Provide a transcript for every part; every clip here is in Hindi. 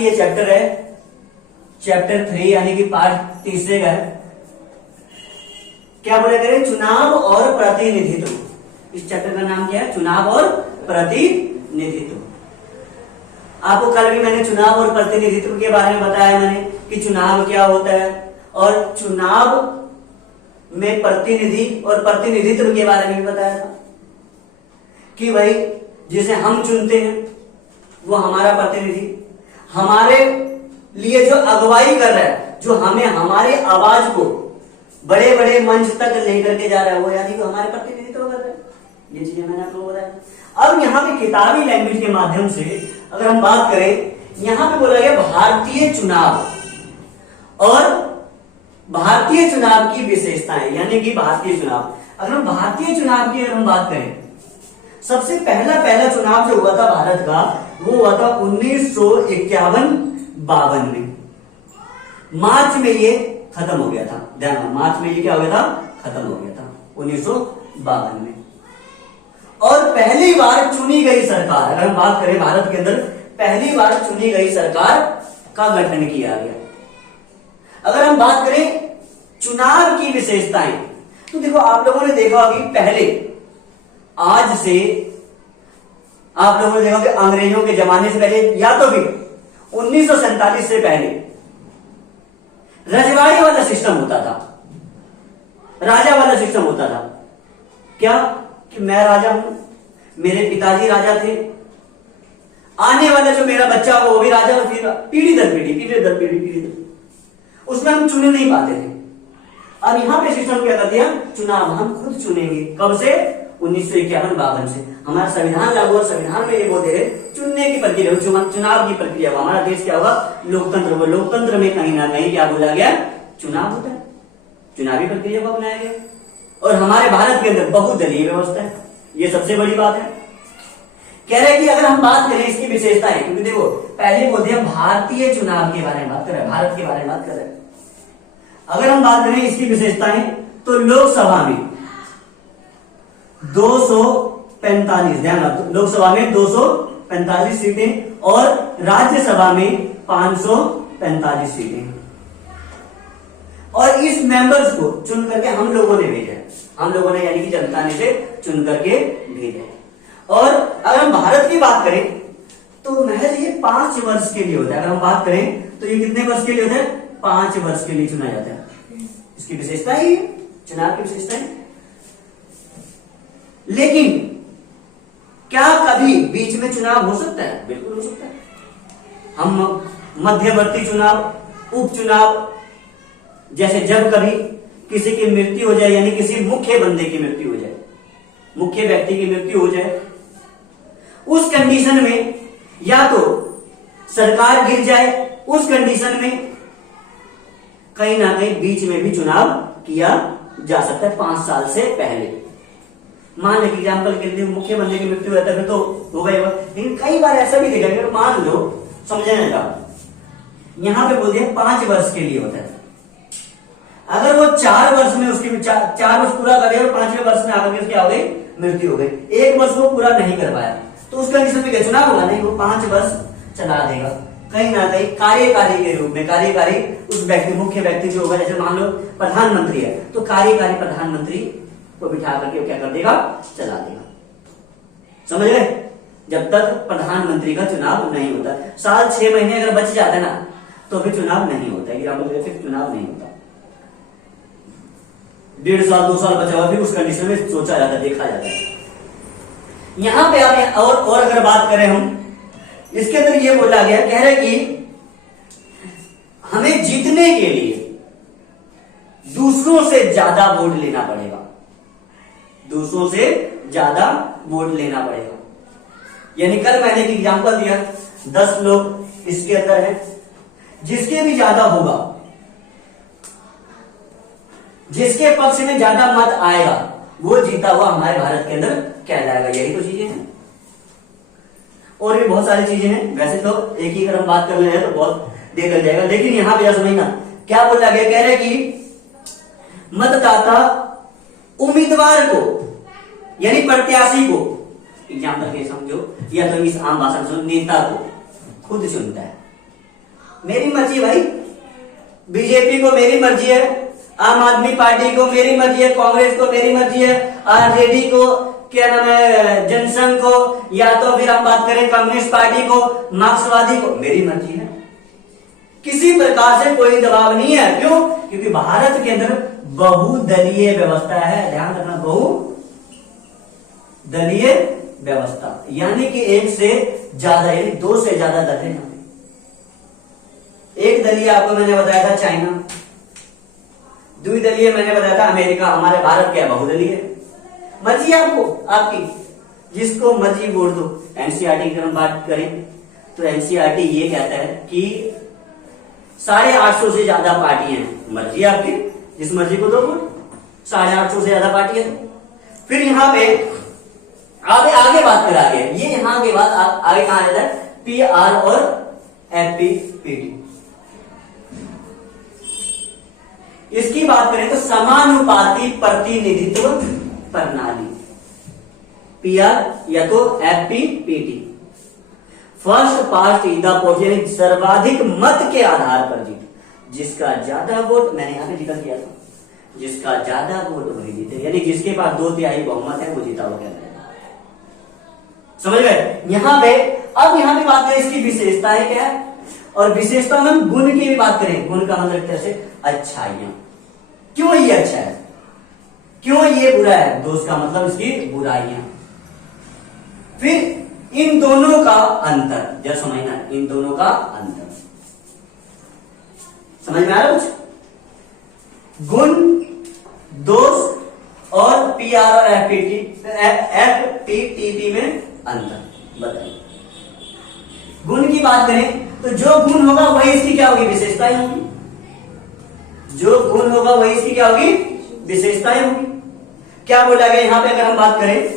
की ये चैप्टर है, चैप्टर 3 यानी कि पार्ट तीसरे का है। क्या बोले करें? चुनाव और प्रतिनिधित्व। इस चैप्टर का नाम क्या है? चुनाव और प्रतिनिधित्व। आपको कल भी मैंने चुनाव और प्रतिनिधित्व के बारे में बताया मैंने कि चुनाव क्या होता है और चुनाव में प्रतिनिधि और प्रतिनिधित्व के बारे में भी बताया था कि भाई जिसे हम चुनते हैं वो हमारा प्रतिनिधि, हमारे लिए जो अगुवाई कर रहा है, जो हमें हमारी आवाज को बड़े बड़े मंच तक लेकर के जा रहा है, वो यानी कि हमारे प्रतिनिधित्व कर रहा है। ये चीजें मैंने आपको बताया। अब यहाँ पे किताबी लैंग्वेज के माध्यम से अगर हम बात करें, यहाँ पे बोला गया भारतीय चुनाव और भारतीय चुनाव की विशेषताएं, यानी कि भारतीय चुनाव। अगर हम भारतीय चुनाव की अगर हम बात करें, सबसे पहला चुनाव जो हुआ था भारत का, वो हुआ था 1951-52 में। मार्च में ये खत्म हो गया था। ध्यान, मार्च में ये क्या हो गया था? खत्म हो गया था 1952 में। और पहली बार चुनी गई सरकार, अगर हम बात करें भारत के अंदर पहली बार चुनी गई सरकार का गठन किया गया। अगर हम बात करें चुनाव की विशेषताएं, तो देखो आप लोगों ने देखा होगा कि पहले, आज से आप लोगों ने देखा कि अंग्रेजों के जमाने से पहले या तो भी 1947 से पहले रजवाड़ी वाला सिस्टम होता था, राजा वाला सिस्टम होता था। क्या कि मैं राजा हूं, मेरे पिताजी राजा थे, आने वाला जो मेरा बच्चा हो वो भी राजा, और फिर पीढ़ी दर पीढ़ी उसमें हम चुने नहीं पाते थे। अब यहां पे सिस्टम क्या कर दिया? चुनाव हम खुद चुनेंगे। कब से? 1951-52 से। हमारा संविधान लागू और संविधान में ये बोलते हैं चुनने की प्रक्रिया, चुनाव की प्रक्रिया। हमारा देश क्या होगा? लोकतंत्र होगा। लोकतंत्र में कहीं ना कहीं क्या बोला गया? चुनाव होता है, चुनावी प्रक्रिया को अपनाया गया। और हमारे भारत के अंदर बहुदलीय व्यवस्था है, ये सबसे बड़ी बात है। कह रहे कि अगर हम बात करें इसकी विशेषताएं, क्योंकि देखो पहले बोलते हैं भारतीय चुनाव के बारे में बात कर रहे हैं, भारत के बारे में बात कर रहे हैं। अगर हम बात करें इसकी विशेषताएं, तो लोकसभा में 245, ध्यान रखो, लोकसभा में 245 सीटें और राज्यसभा में 545 सीटें। और इस मेंबर्स को चुन करके हम लोगों ने भेजा है, हम लोगों ने यानी कि जनता ने से चुन करके भेजा है। और अगर हम भारत की बात करें तो महज ये 5 वर्ष के लिए होता है। अगर हम बात करें तो ये कितने वर्ष के लिए होता है? 5 वर्ष के लिए चुना जाता है। इसकी विशेषता ही है, चुनाव की विशेषता है। लेकिन क्या कभी बीच में चुनाव हो सकता है? बिल्कुल हो सकता है। हम मध्यवर्ती चुनाव, उपचुनाव, जैसे जब कभी किसी की मृत्यु हो जाए, यानी किसी मुख्य बंदे की मृत्यु हो जाए, मुख्य व्यक्ति की मृत्यु हो जाए, उस कंडीशन में या तो सरकार गिर जाए, उस कंडीशन में कहीं ना कहीं बीच में भी चुनाव किया जा सकता है 5 साल से पहले। मान लो एग्जाम्पल के लिए मुख्य बंदे की मृत्यु होता है फिर तो होगा ही होगा। लेकिन कई बार ऐसा भी देखा गया, मान लो समझने का, यहां पे बोल दिया 5 वर्ष के लिए होता है। अगर वो 4 वर्ष में उसकी 4 वर्ष पूरा करे और 5वें वर्ष में आकर के उसकी हो गई मृत्यु हो गई, 1 वर्ष वो पूरा नहीं कर पाया, तो उस कंडीशन में क्या चुनाव होगा? नहीं, वो 5 वर्ष चला देगा। कहीं ना कहीं कार्यकारी के रूप में, कार्यकारी उस व्यक्ति, मुख्य व्यक्ति जो होगा, जैसे मान लो प्रधानमंत्री है तो कार्यकारी प्रधानमंत्री को बिठा करके क्या कर देगा? चला देगा। समझ गए? जब तक प्रधानमंत्री का चुनाव नहीं होता, साल 6 महीने अगर बच जाता है ना तो फिर चुनाव नहीं होता है, फिर चुनाव नहीं होता। 1.5 साल 2 साल बचा हुआ फिर उस कंडीशन में सोचा जाता है, देखा जाता है। यहां पे आपने और अगर बात करें हम, इसके अंदर ये बोला गया, कह रहे कि हमें जीतने के लिए दूसरों से ज्यादा वोट लेना पड़ेगा, दूसरों से ज्यादा वोट लेना पड़ेगा। यानी कल मैंने एक एग्जांपल दिया, 10 लोग इसके अंदर है, जिसके भी ज्यादा होगा, जिसके पक्ष में ज्यादा मत आएगा वो जीता हुआ हमारे भारत के अंदर कहलाएगा। यही तो चीजें हैं, और भी बहुत सारी चीजें हैं। वैसे तो एक ही अगर हम बात कर रहे हैं तो बहुत देर लग जाएगा, लेकिन यहां पे समझना क्या बोला गया। कह रहे कि मतदाता उम्मीदवार को यानी प्रत्याशी को, एग्जाम्पल के समझो, या तो इस आम भाषा में नेता को खुद चुनता है। मेरी मर्जी भाई। बीजेपी को मेरी मर्जी है, आम आदमी पार्टी को मेरी मर्जी है, कांग्रेस को मेरी मर्जी है, आरजेडी को, क्या नाम है, जनसंघ को, या तो फिर हम बात करें कम्युनिस्ट पार्टी को, मार्क्सवादी को, मेरी मर्जी है। किसी प्रकार से कोई दबाव नहीं है। क्यों? क्योंकि भारत के अंदर बहुदलीय व्यवस्था है। ध्यान रखना, बहुदलीय व्यवस्था, यानी कि एक से ज्यादा, यानी दो से ज्यादा दल है। एक दलीय आपको मैंने बताया था चाइना, द्विदलीय मैंने बताया था अमेरिका, हमारे भारत क्या बहुदलीय है। मर्जी आपको, आपकी, जिसको मर्जी वोट दो। एनसीईआरटी की हम बात करें तो एनसीईआरटी ये कहता है कि 850 से ज्यादा पार्टियां हैं, मर्जी आपकी, जिस मर्जी को दो वोट। 850 से ज्यादा पार्टियां। फिर यहाँ पे आगे बात करा गया, ये यहाँ के बाद आगे कहा जाता है पीआर और एफपीपीटी। इसकी बात करें तो समानुपाती प्रतिनिधित्व प्रणाली, पीआर या तो एफपीपीटी। फर्स्ट पास्ट द पोस्ट, यानी सर्वाधिक मत के आधार पर जीत, जिसका ज्यादा वोट, मैंने यहां पे जिक्र किया था, जिसका ज्यादा वोट वही जीते, यानी जिसके पास 2/3 बहुमत है वो जीता हुआ कहलाएगा। समझ गए? यहां पे अब यहां पे बात करें इसकी विशेषताएं क्या है, और विशेषता में गुण की भी बात करें। गुण का मतलब कैसे, अच्छाइयां। क्यों ये अच्छा है, क्यों ये बुरा है, दोस्त का मतलब इसकी बुराइयां। फिर इन दोनों का अंतर, जरा समझना, इन दोनों का अंतर समझ में आ रहा कुछ? गुण, दोष और पीआर और एफपीटीपी में अंतर बताइए। गुण की बात करें तो जो गुण होगा वही इसकी क्या होगी, विशेषताएं होगी। जो गुण होगा वही इसकी क्या होगी, विशेषताएं होगी। क्या बोला गया यहां पे, अगर हम बात करें,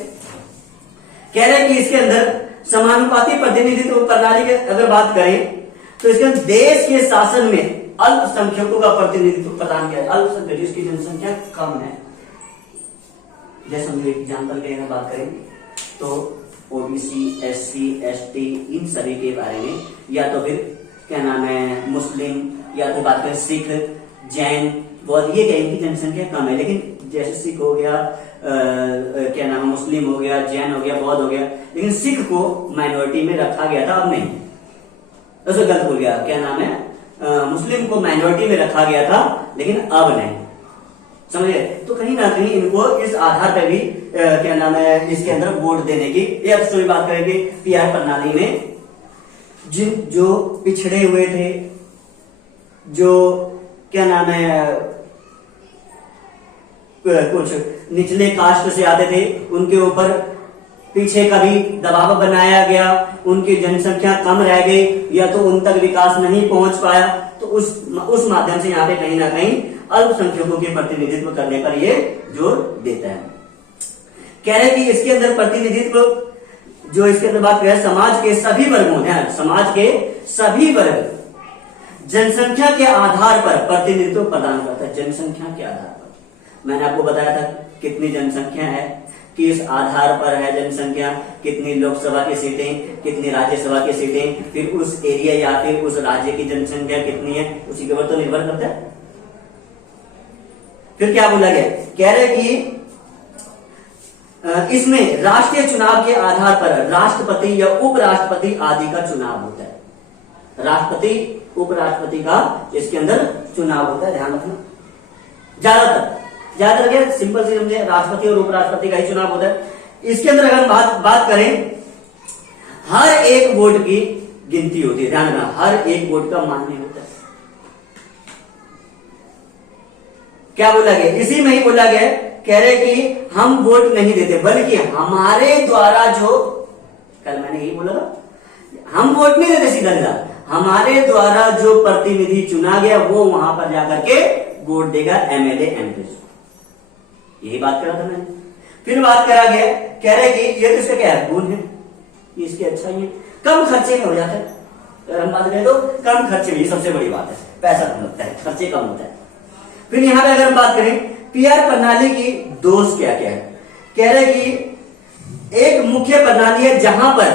कह रहे हैं कि इसके अंदर समानुपाती प्रतिनिधित्व प्रणाली की अगर बात करें तो इसके अंदर देश के शासन में अल्पसंख्यकों का प्रतिनिधित्व प्रदान किया। अल्पसंख्यक जिसकी जनसंख्या कम है, जैसे हम एग्जाम्पल के अगर बात करें तो ओबीसी, एससी, एसटी, इन सभी के बारे में, या तो फिर क्या नाम है मुस्लिम, या तो बात करें सिख, जैन, बौद्ध, ये कहेंगे कि जनसंख्या कम है। लेकिन जैसे सिख हो गया, क्या नाम है, मुस्लिम हो गया, जैन हो गया, बौद्ध हो गया, लेकिन सिख को माइनॉरिटी में रखा गया था, अब नहीं, ऐसा गलत हो गया, क्या नाम है, मुस्लिम को माइनॉरिटी में रखा गया था, लेकिन अब नहीं। समझे? तो कहीं ना कहीं इनको इस आधार पर भी क्या नाम है, इसके अंदर वोट देने की, ये अब बात करेंगे पीआर प्रणाली में, जिन जो पिछड़े हुए थे, जो क्या नाम है, कुछ निचले कास्ट से आते थे, उनके ऊपर पीछे कभी दबाव बनाया गया, उनकी जनसंख्या कम रह गई, या तो उन तक विकास नहीं पहुंच पाया, तो उस माध्यम से यहाँ पे कहीं ना कहीं अल्पसंख्यकों के प्रतिनिधित्व करने पर ये जोर देता है। कह रहे कि इसके अंदर प्रतिनिधित्व, जो इसके अंदर बात करें, समाज के सभी वर्गों है, समाज के सभी वर्ग जनसंख्या के आधार पर प्रतिनिधित्व प्रदान करता है। जनसंख्या के आधार पर मैंने आपको बताया था कितनी जनसंख्या है, किस आधार पर है जनसंख्या, कितनी लोकसभा की सीटें, कितनी राज्यसभा की सीटें, फिर उस एरिया या फिर उस राज्य की जनसंख्या कितनी है, उसी के ऊपर तो निर्भर करता है। फिर क्या बोला गया, कह रहे कि इसमें राष्ट्रीय चुनाव के आधार पर राष्ट्रपति या उपराष्ट्रपति आदि का चुनाव होता है। राष्ट्रपति, उपराष्ट्रपति का इसके अंदर चुनाव होता है, ध्यान रखना। ज्यादातर क्या, सिंपल से समझे, राष्ट्रपति और उपराष्ट्रपति का ही चुनाव होता है। इसके अंदर अगर बात करें, हर एक वोट की गिनती होती है, ध्यान रखना, हर एक वोट का मान्य होता है। क्या बोला गया, इसी में ही बोला गया, कह रहे कि हम वोट नहीं देते, बल्कि हमारे द्वारा जो, कल मैंने यही बोला था, हम वोट नहीं देते सीधा, हमारे द्वारा जो प्रतिनिधि चुना गया वो वहां पर जाकर के वोट देगा, एमएलए, एमपी। यही बात करा था मैंने। फिर बात करा गया, कह रहे कि ये तो इसका क्या है, गुण है, ये इसकी अच्छाई है, कम खर्चे में हो जाता है। अगर हम बात करें तो कम खर्चे में, ये सबसे बड़ी बात है, पैसा कम लगता है, खर्चे कम होता है। फिर यहां पे अगर हम बात करें पीआर प्रणाली की दोष क्या क्या है, कह रहे कि एक मुख्य प्रणाली है जहां पर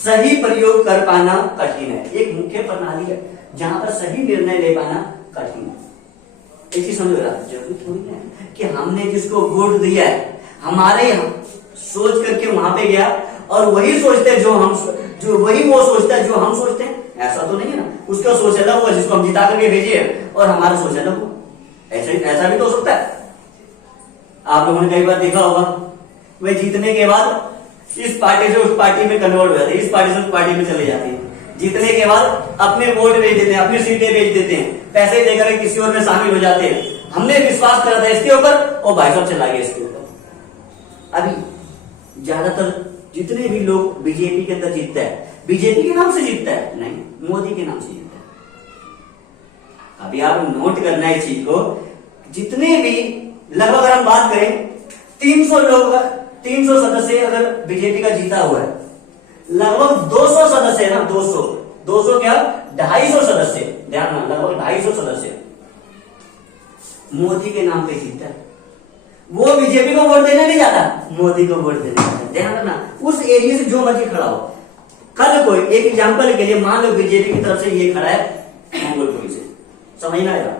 सही प्रयोग कर पाना कठिन है। एक मुख्य प्रणाली है जहां पर सही निर्णय ले पाना कठिन है। एक चीज समझ रहा, जरूरी थोड़ी है कि हमने जिसको वोट दिया है हमारे सोच करके वहां पे गया और वही सोचते हैं जो वही वो सोचता है जो हम सोचते हैं, ऐसा तो नहीं है ना। उसका सोच अलग हुआ जिसको हम जिता करके भेजे हैं और हमारा सोच अलग हुआ, ऐसा भी तो हो सकता है। आप लोगों ने कई बार देखा होगा, वे जीतने के बाद इस पार्टी से उस पार्टी में कन्वर्ट हो जाते हैं, इस पार्टी से उस पार्टी में चले जाते हैं। जीतने के बाद अपने वोट बेच देते हैं, अपनी सीटें बेच देते हैं, पैसे देकर किसी और में शामिल हो जाते हैं। हमने विश्वास करा था इसके ऊपर और भाई साहब चला गया इसके ऊपर। अभी ज्यादातर जितने भी लोग बीजेपी के अंदर जीतता है, बीजेपी के नाम से जीतता है नहीं, मोदी के नाम से जीतता है। अभी आप नोट करना है इस चीज को, जितने भी लगभग अगर हम बात करें 300 सदस्य अगर बीजेपी का जीता हुआ है, लगभग 200 सदस्य है ना, 200 क्या 250 सदस्य, ध्यान ना, लगभग 250 सदस्य मोदी के नाम पे जीता है। वो बीजेपी को वोट देने नहीं जाता, मोदी को वोट देने जाता है। ध्यान रखना, उस एरिया से जो मर्जी खड़ा हो। कल कोई एक एग्जांपल के लिए मान लो बीजेपी की तरफ से ये खड़ा है मंगोलपुरी से, समझना है।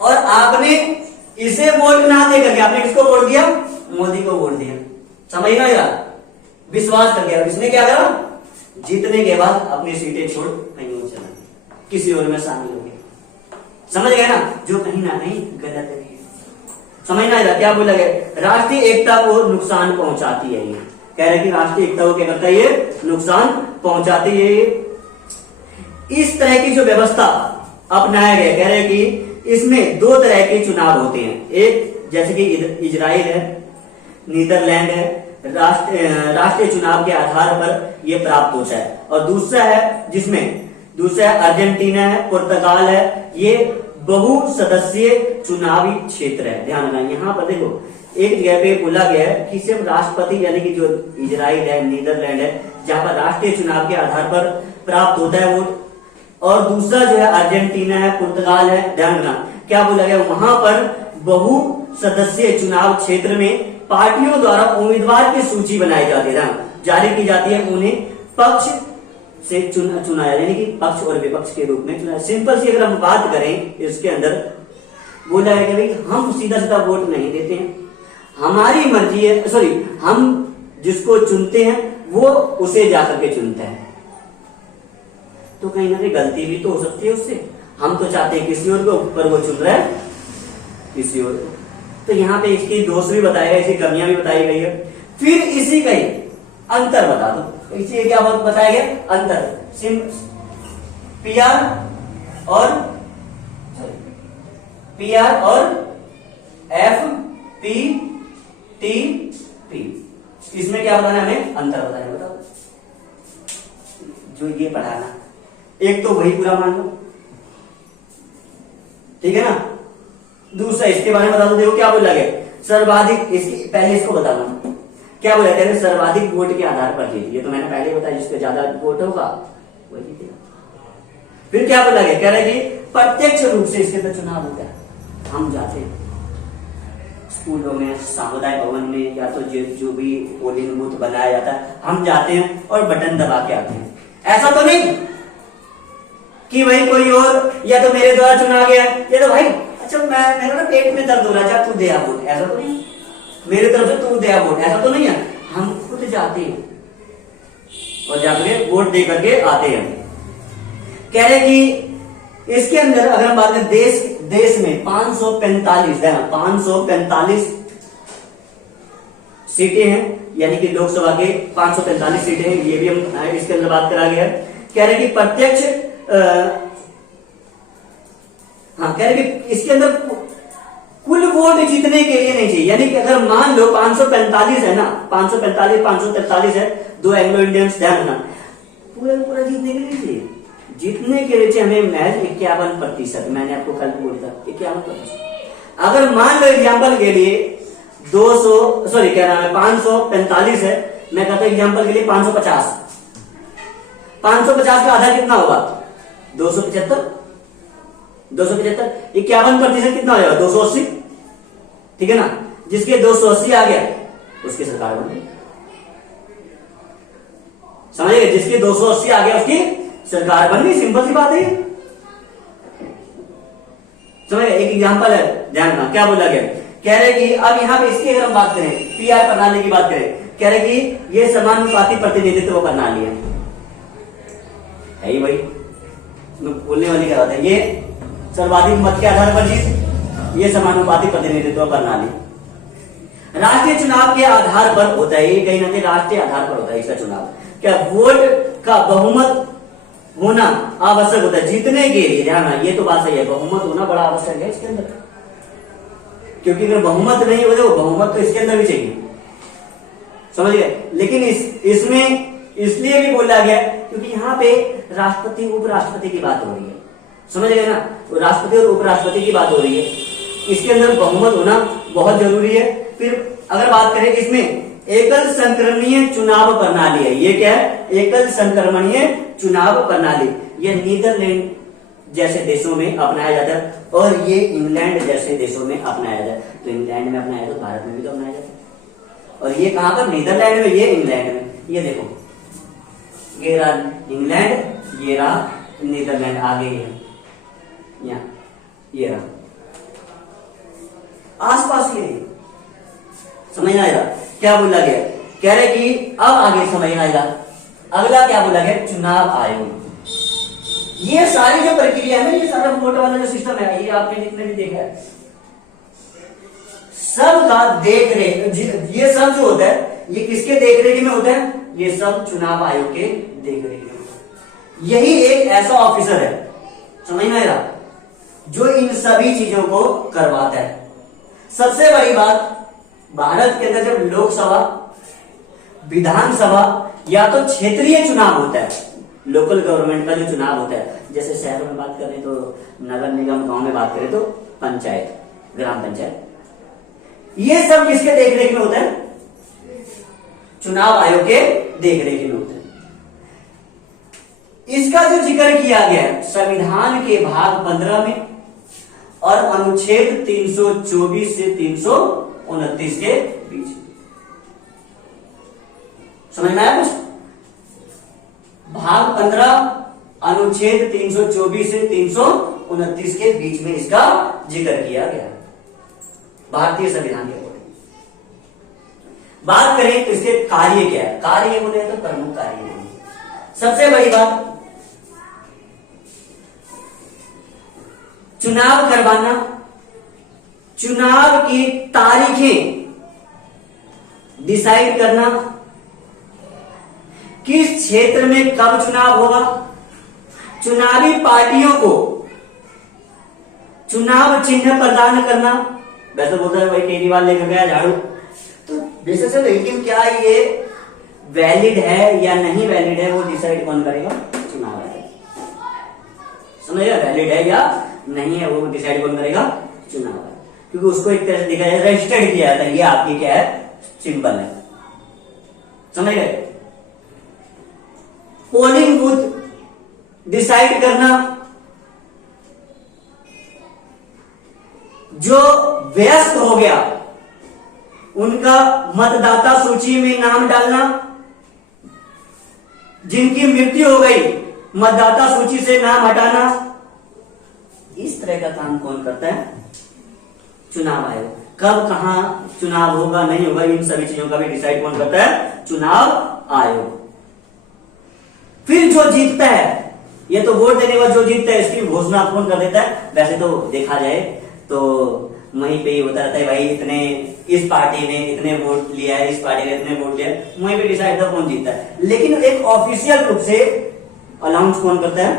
और आपने इसे वोट ना दे करके आपने किसको वोट दिया, मोदी को वोट दिया, समझना है। विश्वास करके इसने क्या करा, जीतने के बाद अपनी सीटें छोड़ कहीं और चला गया, किसी और में शामिल हो गया। समझ गए ना, जो कहीं ना कहीं गलत है। समझना है क्या बोला गया, राष्ट्रीय एकता को नुकसान पहुंचाती है। ये कह रहे कि राष्ट्रीय एकता को क्या करता है, ये नुकसान पहुंचाती है। इस तरह की जो व्यवस्था अपनाया गया, कह रहे कि इसमें 2 तरह के चुनाव होते हैं। एक जैसे कि इजराइल है, नीदरलैंड है, राष्ट्रीय चुनाव के आधार पर यह प्राप्त होता है। और दूसरा अर्जेंटीना है, पुर्तगाल है, ये बहुसदस्यीय चुनावी क्षेत्र है। ध्यान रखना, यहाँ पर देखो एक जगह पे बोला गया है कि सिर्फ राष्ट्रपति यानी कि जो इजराइल है, नीदरलैंड है, जहां पर राष्ट्रीय चुनाव के आधार पर प्राप्त होता है वोट, और दूसरा जो है अर्जेंटीना है, पुर्तगाल है। ध्यान रखना, क्या बोला गया, वहां पर बहुसदस्यीय चुनाव क्षेत्र में पार्टियों द्वारा उम्मीदवार की सूची बनाई जाती है, जारी की जाती है, उन्हें पक्ष से चुना यानी कि पक्ष और विपक्ष के रूप में चुना। सिंपल सी अगर हम बात करें, इसके अंदर बोला है कि भाई हम सीधा सीधा वोट नहीं देते हैं, हमारी मर्जी है, हम जिसको चुनते हैं वो उसे जाकर के चुनते हैं। तो कहीं ना कहीं गलती भी तो हो सकती है उससे। हम तो चाहते हैं किसी और को, पर वो चुन रहा है किसी और को। तो यहाँ पे इसकी दोष भी बताया गया, इसकी कमियां भी बताई गई है। फिर इसी का ही अंतर बता दो, इसी क्या बताया गया, अंतर पीआर और FPTP, इसमें क्या बताना है हमें, अंतर बताना। बताओ जो ये पढ़ाना, एक तो वही पूरा मान लो, ठीक है ना। दूसरा इसके बारे में बता दो, देखो क्या बोला गया, सर्वाधिक, इसकी पहले इसको बता दो क्या बोला गया, सर्वाधिक वोट के आधार पर जीती। ये तो मैंने पहले बताया, जिसका ज्यादा वोट होगा वही जीतेगा। फिर क्या बोला गया, कह रहे कि प्रत्यक्ष रूप से इसके अंदर चुनाव होता है। हम जाते हैं स्कूलों में, सामुदायिक भवन में, या तो जो भी पोलिंग बूथ बनाया जाता है, हम जाते हैं और बटन दबा के आते हैं। ऐसा तो नहीं कि भाई कोई और, या तो मेरे द्वारा चुना गया, या तो भाई अच्छा मेरा ना पेट में दर्द हो रहा है, तू दे वोट, ऐसा तो नहीं, मेरी तरफ से तू दे वोट, ऐसा तो नहीं है। हम खुद जाते हैं और जाकर वोट दे करके आते हैं। कह रहे कि इसके अंदर अगर हम बात करें, देश में 545 सीटें हैं, यानी कि लोकसभा के 545 सीटें हैं, ये भी हम इसके अंदर बात करा गया है। कह रहे कि प्रत्यक्ष कह रहे कि इसके अंदर कुल वोट जीतने के लिए नहीं चाहिए, यानी कि अगर मान लो 545 है ना, 543 है, 2 एंग्लो इंडियंस, ध्यान रखना, पूरा जीतने के लिए चाहिए। जीतने के लिए हमें महज 51%, मैंने आपको कल बोला था 51%। अगर मान लो एग्जाम्पल के लिए 545 है, मैं कहता हूं एग्जाम्पल के लिए 550 का आधा कितना होगा, 275, 51% कितना हो जाएगा, 280, ठीक है ना। जिसके 280 आ गया उसकी सरकार बन गई। समझिए, जिसकी 280 आ गया उसकी सरकार बन गई, सिंपल सी बात है। समझिए, एक एग्जांपल है, ध्यान रखना क्या बोला गया। कह रहे कि अब यहाँ पे इसकी अगर हम बात करें, पीआर प्रणाली की बात करें, कह रहे कि ये समानुपाती प्रतिनिधित्व प्रणाली है ही भाई, बोलने वाली क्या बात है, ये सर्वाधिक मत के आधार पर जीत, ये समानुपाती प्रतिनिधित्व प्रणाली। राष्ट्रीय चुनाव के आधार पर होता है, ये कहीं ना कहीं राष्ट्रीय आधार पर होता है इसका चुनाव। क्या वोट का बहुमत होना आवश्यक होता है जीतने के लिए, ध्यान है, ये तो बात सही है, बहुमत होना बड़ा आवश्यक है इसके अंदर, क्योंकि अगर बहुमत नहीं हो तो बहुमत तो इसके अंदर भी चाहिए, समझ गए। लेकिन इसमें इसलिए भी बोला गया क्योंकि यहाँ पे राष्ट्रपति उपराष्ट्रपति की बात हो रही है, समझ गए ना, तो राष्ट्रपति और उपराष्ट्रपति की बात हो रही है, इसके अंदर बहुमत होना बहुत जरूरी है। फिर अगर बात करें इसमें एकल संक्रमणीय चुनाव प्रणाली है, ये क्या है, एकल संक्रमणीय चुनाव प्रणाली, ये नीदरलैंड जैसे देशों में अपनाया जाता है और ये इंग्लैंड जैसे देशों में अपनाया जाता है। तो इंग्लैंड में अपनाया तो भारत में भी तो अपनाया जाता है, और ये कहां पर, नीदरलैंड में, ये इंग्लैंड में। ये देखो, ये रहा इंग्लैंड, ये रहा नीदरलैंड, आगे यहाँ ये रहा, आसपास ये, समझ आएगा क्या बोला गया। कह रहे कि अब आगे समझ आएगा, अगला क्या बोला गया, चुनाव आयोग। ये सारी जो प्रक्रिया है, ये सारा वोट वाला जो सिस्टम है, ये आपने जितने भी देखा है, सब का देख रेख, ये सब जो होता है ये किसके देख रेख में होता है, ये सब चुनाव आयोग के देख रेख में होता है। यही एक ऐसा ऑफिसर है, समझ में आएगा, जो इन सभी चीजों को करवाता है। सबसे बड़ी बात, भारत के अंदर जब लोकसभा, विधानसभा या तो क्षेत्रीय चुनाव होता है, लोकल गवर्नमेंट का जो चुनाव होता है, जैसे शहरों में बात करें तो नगर निगम, गांव में बात करें तो पंचायत, ग्राम पंचायत, ये सब किसके देखरेख में होता है, चुनाव आयोग के देखरेख में होता है। इसका जो जिक्र किया गया है संविधान के भाग 15 में और अनुच्छेद 324 से 329 के बीच, समझ में आया कुछ, भाग 15 अनुच्छेद 324 से 329 के बीच में इसका जिक्र किया गया भारतीय संविधान के अकॉर्डिंग। बात करें तो इसके कार्य क्या है, कार्य बोले तो प्रमुख कार्य बोले, सबसे बड़ी बात चुनाव करवाना, चुनाव की तारीखें डिसाइड करना, किस क्षेत्र में कब चुनाव होगा, चुनावी पार्टियों को चुनाव चिन्ह प्रदान करना। वैसे बोलता है भाई केजरीवाल लेकर गया झाड़ू, तो बेशक से, लेकिन क्या ये वैलिड है या नहीं वैलिड है वो डिसाइड कौन करेगा, चुनाव आयोग, समझिए, वैलिड है या नहीं है वो डिसाइड कौन करेगा, चुनाव आयोग, क्योंकि उसको एक तरह से देखा जाए रजिस्टर्ड किया जाता है, ये आपकी क्या है, सिंबल है, समझ गए। पोलिंग बूथ डिसाइड करना, जो व्यस्त हो गया उनका मतदाता सूची में नाम डालना, जिनकी मृत्यु हो गई मतदाता सूची से नाम हटाना, इस तरह का काम कौन करता है, चुनाव आयोग। कब कहां चुनाव होगा नहीं होगा इन सभी चीजों का भी डिसाइड कौन करता है, चुनाव आयोग। फिर जो जीतता है, ये तो वोट देने के बाद जो जीतता है इसकी घोषणा कौन कर देता है। वैसे तो देखा जाए तो वहीं पे ही होता रहता है, भाई इतने, इस पार्टी ने इतने वोट लिया है, इस पार्टी ने इतने वोट लिया है, वहीं पे डिसाइड होता कौन जीतता है। लेकिन एक ऑफिशियल रूप से अनाउंस कौन करता है,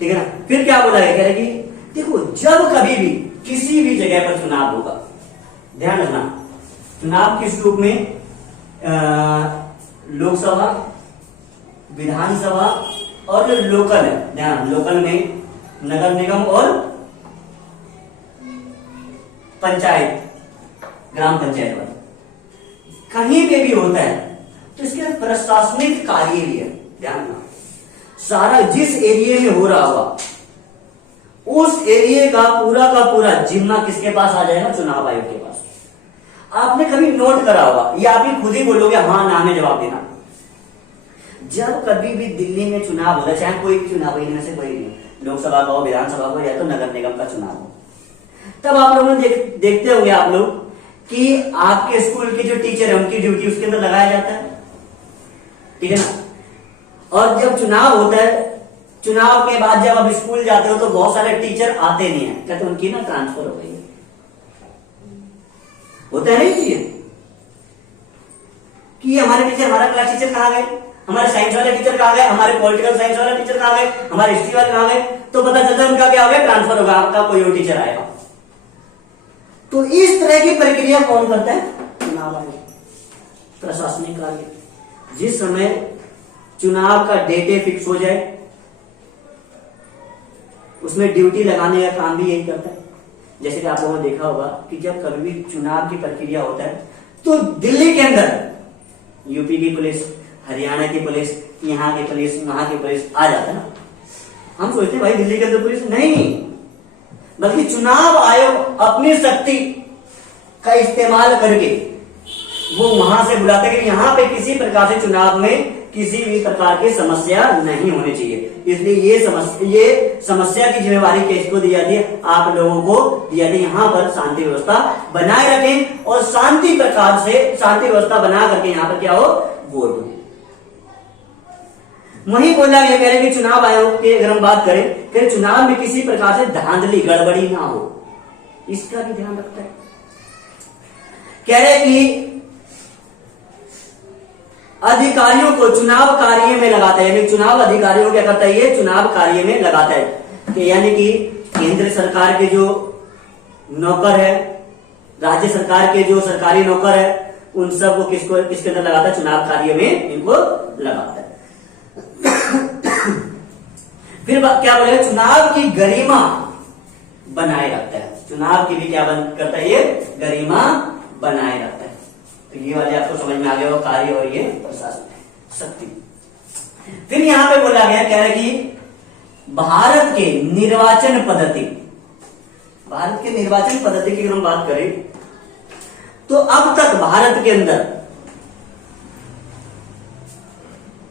ठीक है ना। फिर क्या बोला गया, कह रहे कि देखो जब कभी भी किसी भी जगह पर चुनाव होगा, ध्यान रखना, चुनाव किस रूप में, लोकसभा, विधानसभा और लोकल है, ध्यान, लोकल में नगर निगम और पंचायत, ग्राम पंचायत वाला, कहीं पे भी होता है तो इसके प्रशासनिक कार्य भी है, ध्यान रखना। सारा जिस एरिया में हो रहा होगा उस एरिया का पूरा जिम्मा किसके पास आ जाएगा, चुनाव आयोग के पास। आपने कभी नोट करा होगा, ये आप ही खुद ही बोलोगे हाँ ना में जवाब देना, जब कभी भी दिल्ली में चुनाव होता है, चाहे कोई भी चुनाव हो, इनमें से कोई भी, लोकसभा का हो, विधानसभा का हो, या तो नगर निगम का चुनाव हो, तब आप लोगों ने देखते होंगे आप लोग कि आपके स्कूल के जो टीचर है उनकी ड्यूटी उसके अंदर लगाया जाता है, ठीक है ना। और जब चुनाव होता है, चुनाव के बाद जब आप स्कूल जाते हो तो बहुत सारे टीचर आते नहीं है, कहते उनकी ना ट्रांसफर हो गई है, होता है नहीं चीजें कि हमारे टीचर, हमारा क्लास टीचर कहाँ गए, हमारे साइंस वाले टीचर कहाँ गए, हमारे पॉलिटिकल साइंस वाले टीचर कहाँ गए, हमारे हिस्ट्री वाले कहाँ गए, तो पता चलता है उनका क्या हो गया, ट्रांसफर होगा, आपका कोई और टीचर आएगा। तो इस तरह की प्रक्रिया कौन करता है, चुनाव आयोग, प्रशासनिक कार्य। जिस समय चुनाव का डेटे फिक्स हो जाए, उसमें ड्यूटी लगाने का काम भी यही करता है। जैसे कि आप लोगों ने देखा होगा कि जब कभी भी चुनाव की प्रक्रिया होता है तो दिल्ली के अंदर यूपी की पुलिस, हरियाणा की पुलिस, यहाँ की पुलिस, वहां की पुलिस आ जाता है ना। हम सोचते हैं भाई दिल्ली के अंदर पुलिस नहीं, बल्कि चुनाव आयोग अपनी शक्ति का इस्तेमाल करके वो वहां से बुलाते हैं कि यहाँ पे किसी प्रकार से चुनाव में किसी भी प्रकार की समस्या नहीं होनी चाहिए, इसलिए ये समस्या की जिम्मेवारी किसको दी जाती है, आप लोगों को दी जाती है। यहाँ पर शांति व्यवस्था बनाए रखें और शांति प्रकार से शांति व्यवस्था बना करके यहाँ पर क्या हो, वोट हो। वही बोला गया, कह रहे कि चुनाव आयोग की अगर हम बात करें कि चुनाव में किसी प्रकार से धांधली गड़बड़ी ना हो, इसका भी ध्यान रखता है। कह रहे कि अधिकारियों को चुनाव कार्य में लगाता है, यानी चुनाव अधिकारियों को क्या करता है, ये चुनाव कार्य में लगाता है, कि यानी कि केंद्र सरकार के जो नौकर है, राज्य सरकार के जो सरकारी नौकर है, उन सब को किसके अंदर लगाता है, चुनाव कार्य में इनको लगाता है। फिर क्या बोलेगा, चुनाव की गरिमा बनाए रखता है, चुनाव की भी क्या करता है, ये गरिमा बनाए रखता है। तो ये वाले आपको समझ में आ गया, वो कार्य और ये प्रशासन शक्ति। फिर यहां पे बोला गया, कह रहे कि भारत के निर्वाचन पद्धति, भारत के निर्वाचन पद्धति की अगर हम बात करें तो अब तक भारत के अंदर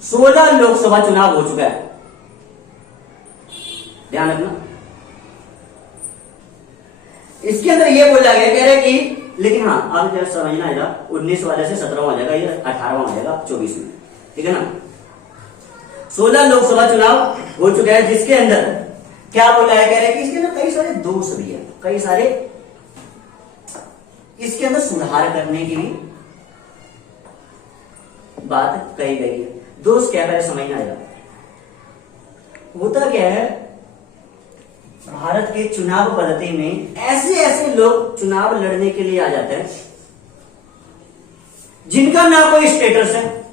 16 लोकसभा चुनाव हो चुका है, ध्यान रखना। इसके अंदर ये बोला गया, कह रहे कि लेकिन हाँ अब जब समझना है 19 वाले से 17वां हो जाएगा, ये 18वां हो जाएगा 24 में, ठीक है ना। 16 लोकसभा चुनाव हो चुका है, जिसके अंदर क्या बोला है, कह रहे हैं कि इसके अंदर कई सारे दोष भी है, कई सारे इसके अंदर सुधार करने की भी बात कही गई है। दोष क्या है समझना है। होता क्या है, भारत के चुनाव पद्धति में ऐसे लोग चुनाव लड़ने के लिए आ जाते हैं जिनका ना कोई स्टेटस है।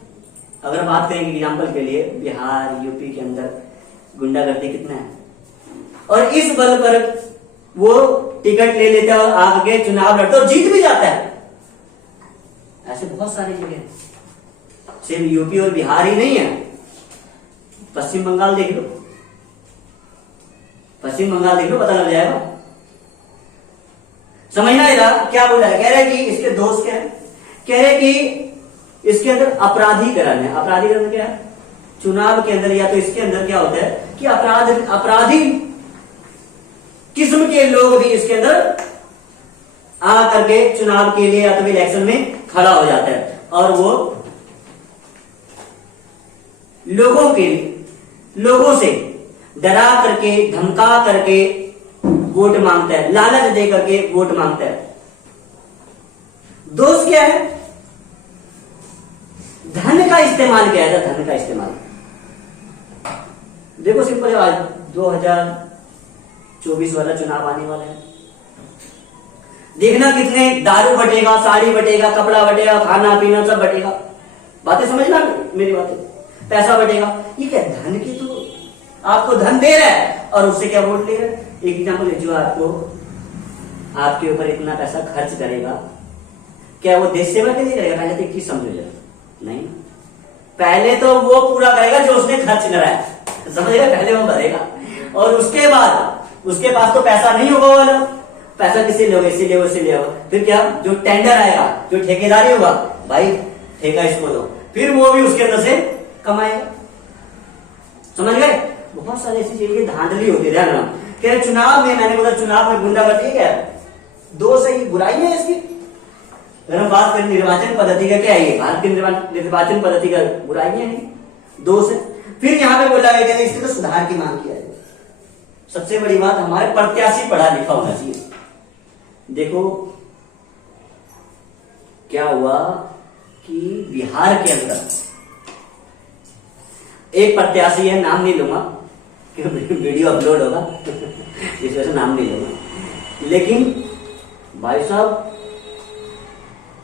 अगर बात करेंगे एग्जांपल के लिए, बिहार यूपी के अंदर गुंडागर्दी कितना है, और इस बल पर वो टिकट ले लेते हैं और आगे चुनाव लड़ते और जीत भी जाता है। ऐसे बहुत सारी जगह, सिर्फ यूपी और बिहार ही नहीं है, पश्चिम बंगाल देख लो, पश्चिम बंगाल देख लो, पता लग जाएगा। समझना है क्या बोला है, कह रहे कि इसके दोष क्या है, कह रहे कि इसके अंदर अपराधीकरण है। अपराधीकरण क्या है, चुनाव के अंदर या तो इसके अंदर क्या होता है कि अपराधी किस्म के लोग भी इसके अंदर आ करके चुनाव के लिए या तो इलेक्शन में खड़ा हो जाता है, और वो लोगों से डरा करके धमका करके वोट मांगता है, लालच दे करके वोट मांगता है। दोष क्या है, धन का इस्तेमाल किया जाता है, धन का इस्तेमाल। देखो सिंपल, आज 2024 वाला चुनाव आने वाला है, देखना कितने दारू बटेगा, साड़ी बटेगा, कपड़ा बटेगा, खाना पीना सब बटेगा। बातें समझना मेरी बातें, पैसा बटेगा। ये क्या धन की, तो आपको धन दे रहा है और उससे क्या वोट ले रहा है। एक एग्जाम्पल है, जो आपके ऊपर इतना पैसा खर्च करेगा, क्या वो देश सेवा के लिए करेगा? पहले तो एक चीज समझो जरा, नहीं, पहले तो वो पूरा करेगा जो उसने खर्च करा है, समझेगा, पहले वो करेगा, और उसके बाद उसके पास तो पैसा नहीं होगा, वाला पैसा किसी ले होगा, इसीलिए उसे ले होगा। फिर क्या, जो टेंडर आएगा, जो ठेकेदारी होगा, भाई ठेका इसको दो, फिर वो भी उसके अंदर से कमाएगा। समझ गए? बहुत सारी ऐसी चीजें धांधली होती है, ध्यान रखना। क्या चुनाव में, मैंने बोला चुनाव में गुंडागर्दी क्या है, दोष है, बुराई है इसकी। अगर हम बात करें निर्वाचन पद्धति का, क्या है ये भारत की निर्वाचन पद्धति का बुराई है, दोष है। फिर यहाँ पे बोला गया इसके तो सुधार की मांग किया है। सबसे बड़ी बात, हमारे प्रत्याशी पढ़ा लिखा होना चाहिए। देखो क्या हुआ कि बिहार के अंदर एक प्रत्याशी है, नाम नहीं लूंगा क्योंकि वीडियो अपलोड होगा इस वजह से नाम नहीं लूंगा, लेकिन भाई साहब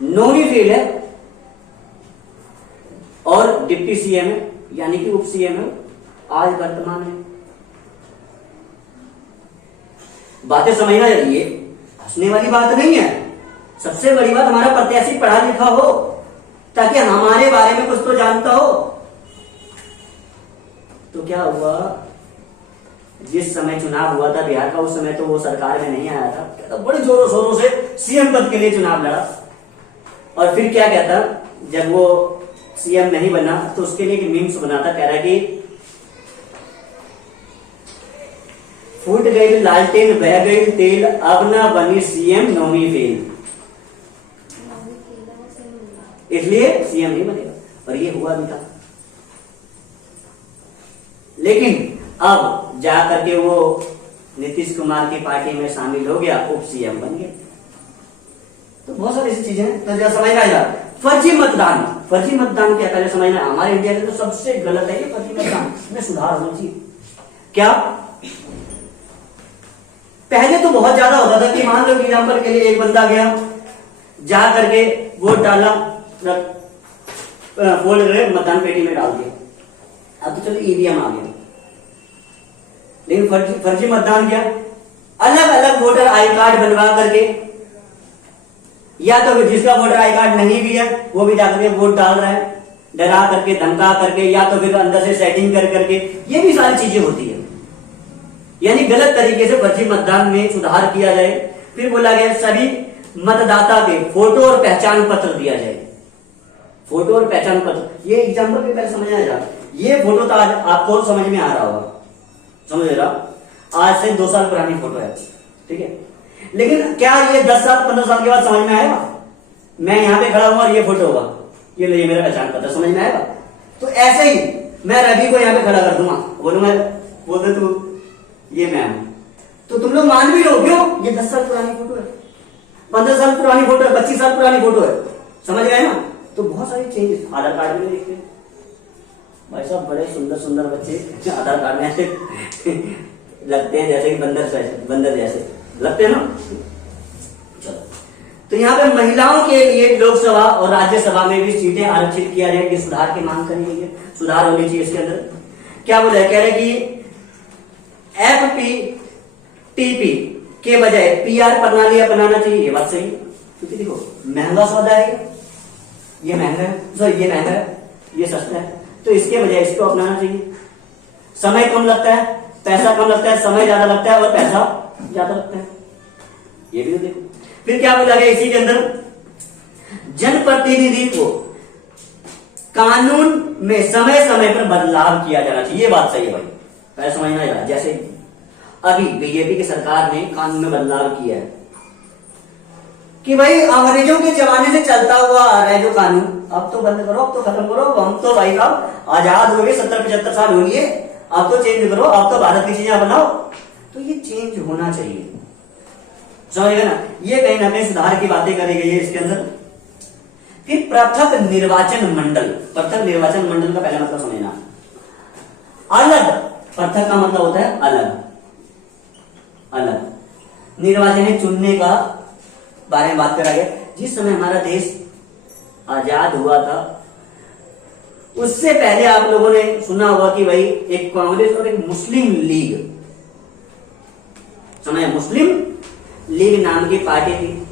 नौवीं फेल है और डिप्टी सीएम है, यानी कि उप सीएम है आज वर्तमान में। बातें समझना चाहिए, हंसने वाली बात नहीं है। सबसे बड़ी बात, हमारा प्रत्याशी पढ़ा लिखा हो ताकि हमारे बारे में कुछ तो जानता हो। तो क्या हुआ, जिस समय चुनाव हुआ था बिहार का, उस समय तो वो सरकार में नहीं आया था, तो बड़े जोरों शोरों से सीएम पद के लिए चुनाव लड़ा। और फिर क्या कहता, जब वो सीएम नहीं बना तो उसके लिए एक मीम्स बना था, कह रहा कि फूट गई लालटेन बह गई तेल, अब ना बनी सीएम नौवीं फेल, इसलिए सीएम नहीं बनेगा। और ये हुआ भी था, लेकिन अब जाकर के वो नीतीश कुमार की पार्टी में शामिल हो गया, उप सीएम बन गया। तो बहुत सारी ऐसी चीजें हैं, तो जरा समझना है। फर्जी मतदान, फर्जी मतदान क्या पहले समझना है। हमारे इंडिया में तो सबसे गलत है ये फर्जी मतदान, में सुधार होना चाहिए। क्या पहले तो बहुत ज्यादा होता था कि मान लो एग्जाम्पल के लिए एक बंदा गया, जा करके वोट डाला, फोल्ड करके मतदान पेटी में डाल दिया। अब तो चलो ईवीएम आ गया, लेकिन फर्जी मतदान क्या, अलग अलग वोटर आई कार्ड बनवा करके, या तो जिसका वोटर आई कार्ड नहीं भी है वो भी जाकर के वोट डाल रहा है, डरा करके धमका करके, या तो फिर अंदर से सेटिंग कर करके, ये भी सारी चीजें होती है। यानी गलत तरीके से फर्जी मतदान में सुधार किया जाए। फिर बोला गया सभी मतदाता के फोटो और पहचान पत्र दिया जाए। फोटो और पहचान पत्र, ये एग्जाम्पल पे पहले समझ आएगा। ये फोटो तो आज आपको समझ में आ रहा होगा, समझ रहा, आज से 2 साल पुरानी फोटो है, ठीक है, लेकिन क्या ये 10 साल 15 साल के बाद समझ में आएगा? मैं यहां पे खड़ा हूं और ये फोटो होगा, ये ले मेरा पहचान पत्र, समझ में आएगा? तो ऐसे ही मैं रवि को यहां पे खड़ा कर दूंगा, बोलूंगा बोलते तू ये मैं हूं, तो तुम लोग मान भी लो, क्यों? ये 10 साल पुरानी फोटो है, 15 साल पुरानी फोटो है, 25 साल पुरानी फोटो है, समझ गए ना? तो बहुत सारी चेंजेस आधार कार्ड में देखते हैं। भाई साहब बड़े सुंदर सुंदर बच्चे आधार कार्ड में ऐसे लगते हैं जैसे कि बंदर जैसे लगते हैं ना। चलो, तो यहाँ पे महिलाओं के लिए लोकसभा और राज्यसभा में भी सीटें आरक्षित किया जाए, सुधार की मांग करी गई है, सुधार होनी चाहिए इसके अंदर। क्या बोला है, कह रहे कि FPTP के बजाय PR प्रणाली अपनाना चाहिए। ये बात सही है, क्योंकि देखो महंगा सौदा है, ये महंगा है, सॉरी ये महंगा है, ये सस्ता है, तो इसके बजाय इसको अपनाना चाहिए। समय कम लगता है, पैसा कम लगता है, समय ज्यादा लगता है और पैसा ज्यादा लगता है, ये भी तो देखो। फिर क्या बोला गया इसी के अंदर, जनप्रतिनिधि को कानून में समय समय पर बदलाव किया जाना चाहिए। ये बात सही है भाई, पहले समझना है। जैसे अभी बीजेपी की सरकार ने कानून में बदलाव किया है कि भाई अंग्रेजों के जमाने से चलता हुआ आ रहा है जो कानून, अब तो बंद करो, अब तो खत्म करो, हम तो भाई साहब आजाद हो गए, 70-75 साल हो गए, अब तो चेंज करो, अब तो भारत की चीजें बनाओ। तो ये चेंज होना चाहिए, समझ गए ना? ये कहीं ना कहीं सुधार की बातें करी गई है इसके अंदर। फिर पृथक निर्वाचन मंडल, पृथक निर्वाचन मंडल का पहला मतलब समझना। अलग, पृथक का मतलब होता है अलग, अलग निर्वाचन चुनने का बारे में बात करा गया। जिस समय हमारा देश आजाद हुआ था उससे पहले आप लोगों ने सुना होगा कि भाई एक कांग्रेस और एक मुस्लिम लीग, समझे, मुस्लिम लीग नाम की पार्टी थी।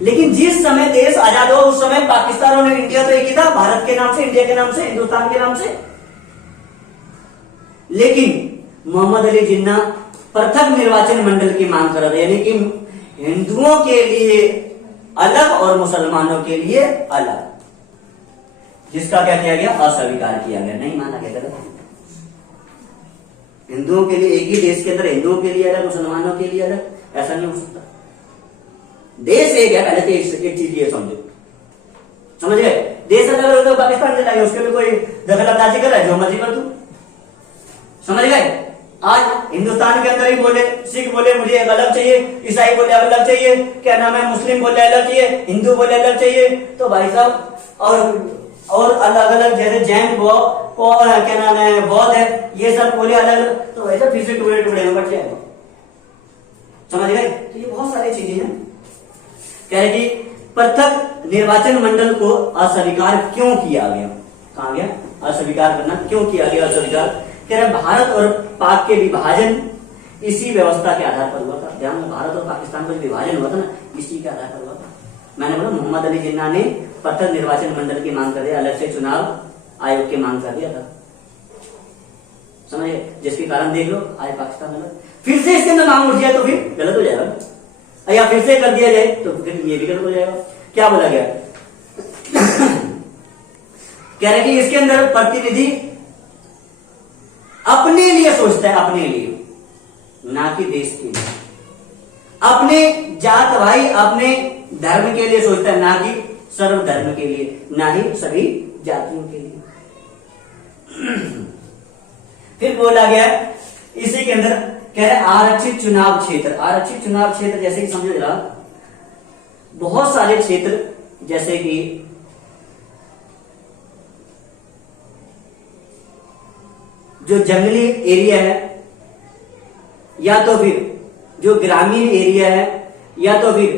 लेकिन जिस समय देश आजाद हुआ उस समय पाकिस्तान और इंडिया तो एक ही था, भारत के नाम से, इंडिया के नाम से, हिंदुस्तान के नाम से। लेकिन मोहम्मद अली जिन्ना पृथक निर्वाचन मंडल की मांग कर रहे, यानी कि हिंदुओं के लिए अलग और मुसलमानों के लिए अलग। जिसका क्या किया गया, अस्वीकार किया गया, नहीं माना गया। गलत। हिंदुओं के लिए एक ही देश के अंदर हिंदुओं के लिए अलग, मुसलमानों के लिए अलग, ऐसा नहीं हो सकता। देश एक है, पहले तो एक चीज ये समझो, समझ गए। देश अलग अलग तो पाकिस्तान चला गया, उसके लिए कोई दखल अंदाजी कर रहा है, जो मर्जी कर तू, समझ गए। आज हिंदुस्तान के अंदर ही बोले, सिख बोले मुझे एक अलग चाहिए, ईसाई बोले अलग चाहिए, क्या नाम है, मुस्लिम बोले अलग चाहिए, हिंदू बोले अलग चाहिए, तो भाई साहब और अलग अलग जैसे जैन क्या नाम है, बौद्ध है, ये सब बोले अलग, तो वैसे फिर से टुकड़े टुकड़े में बट जाएगा, समझ गए। तो ये बहुत सारी चीजें हैं। कह रहे कि पृथक निर्वाचन मंडल को अस्वीकार क्यों किया गया, कहा गया अस्वीकार करना क्यों किया गया, अस्वीकार। कह रहे भारत और पाक के विभाजन इसी व्यवस्था के आधार पर हुआ था। ध्यान में, भारत और पाकिस्तान का जो विभाजन हुआ था ना, इसी के आधार पर हुआ था। मैंने बोला मोहम्मद अली जिन्ना ने पृथक निर्वाचन मंडल की मांग कर दिया, अलग से चुनाव आयोग की मांग कर दिया था, समझे। जिसके कारण देख लो आज पाकिस्तान अलग, फिर से इसके अंदर मांग उठ जाए तो फिर गलत हो जाएगा, या फिर से कर दिया जाए तो फिर ये भी गलत हो जाएगा। क्या बोला गया कह रहे कि इसके अंदर प्रतिनिधि अपने लिए सोचता है, अपने लिए, ना कि देश के लिए, अपने जात भाई अपने धर्म के लिए सोचता है, ना कि सर्वधर्म के लिए, ना ही सभी जातियों के लिए। फिर बोला गया इसी के अंदर, कह रहे आरक्षित चुनाव क्षेत्र। आरक्षित चुनाव क्षेत्र जैसे कि समझो जरा, बहुत सारे क्षेत्र जैसे कि जो जंगली एरिया है, या तो फिर जो ग्रामीण एरिया है, या तो फिर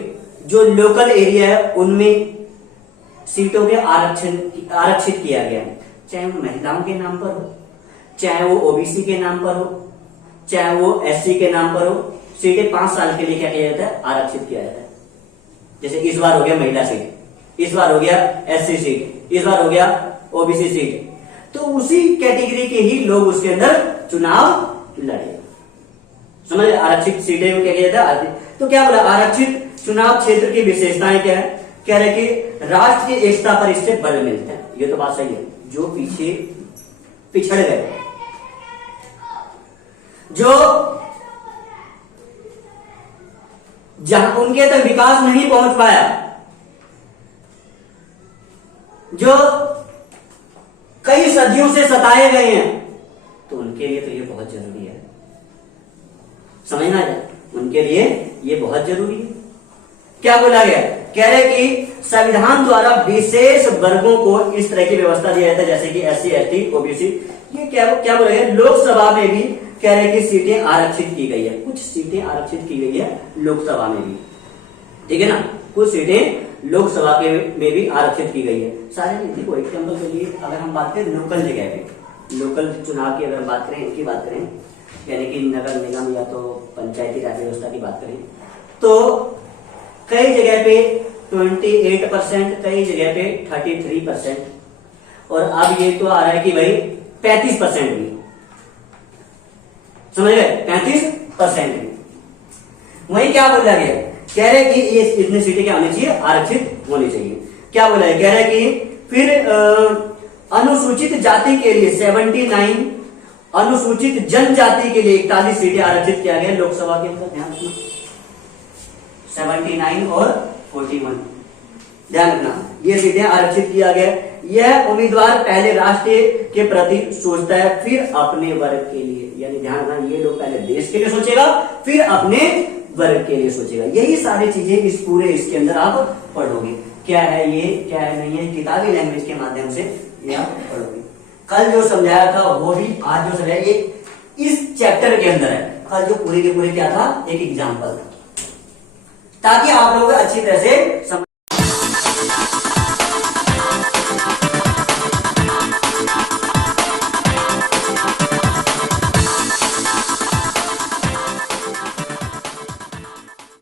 जो लोकल एरिया है, उनमें सीटों के आरक्षित किया गया है। चाहे वो महिलाओं के नाम पर हो, चाहे वो ओबीसी के नाम पर हो, चाहे वो एससी के नाम पर हो, सीटें 5 साल के लिए क्या किया जाता है, आरक्षित किया जाता है। जैसे इस बार हो गया महिला सीट, इस बार हो गया एससी सीट, इस बार हो गया ओबीसी सीट, तो उसी कैटेगरी के ही लोग उसके अंदर चुनाव लड़े, समझ। आरक्षित सीटें क्या किया जाता है। तो क्या बोला, आरक्षित चुनाव क्षेत्र की विशेषताएं क्या है, कह रहे कि राष्ट्रीय एकता पर इससे बल मिलता है। ये तो बात सही है, जो पीछे पिछड़ गए, जो जहां उनके तक विकास नहीं पहुंच पाया, जो कई सदियों से सताए गए हैं, तो उनके लिए तो ये बहुत जरूरी है, समझना है, उनके लिए ये बहुत जरूरी है। क्या बोला गया, कह रहे कि संविधान द्वारा विशेष वर्गों को इस तरह की व्यवस्था दी जाती है, जैसे कि एससी एसटी ओबीसी। ये क्या बोला गया, लोकसभा में भी कह रहे कि सीटें आरक्षित की गई है, कुछ सीटें आरक्षित की गई है लोकसभा में भी, ठीक है ना, कुछ सीटें लोकसभा के में भी आरक्षित की गई है। सारे देखो एग्जाम्पल के लिए अगर हम बात करें लोकल जगह पे, लोकल चुनाव की अगर बात करें, इनकी बात करें, यानी कि नगर निगम या तो पंचायती राज व्यवस्था की बात करें, तो कई जगह पे 28%, कई जगह पे 33%, और अब ये तो आ रहा है कि भाई 35% भी, समझ गए, 35% भी। वही क्या बोला गया, कह रहे कि ये इतनी सीटें क्या होनी चाहिए, आरक्षित होनी चाहिए। क्या बोला है, कह रहे कि फिर अनुसूचित जाति के लिए 79, अनुसूचित जनजाति के लिए 41 सीटें आरक्षित किया गया लोकसभा के अंदर। ध्यान रखना, 79 और 41, ध्यान रखना, ये सीटें आरक्षित किया गया। यह उम्मीदवार पहले राष्ट्र के प्रति सोचता है, फिर अपने वर्ग के लिए, यानी ध्यान रखना, ये लोग पहले देश के लिए सोचेगा, फिर अपने वर्ग के लिए सोचेगा। यही सारी चीजें इस पूरे इसके अंदर आप पढ़ोगे, क्या है ये, क्या है नहीं है, किताबी लैंग्वेज के माध्यम से ये आप पढ़ोगे। कल जो समझाया था वो भी आज जो समझाया, ये इस चैप्टर के अंदर है। कल जो पूरे के पूरे क्या था, एक एग्जाम्पल था, ताकि आप लोग अच्छी तरह से समझ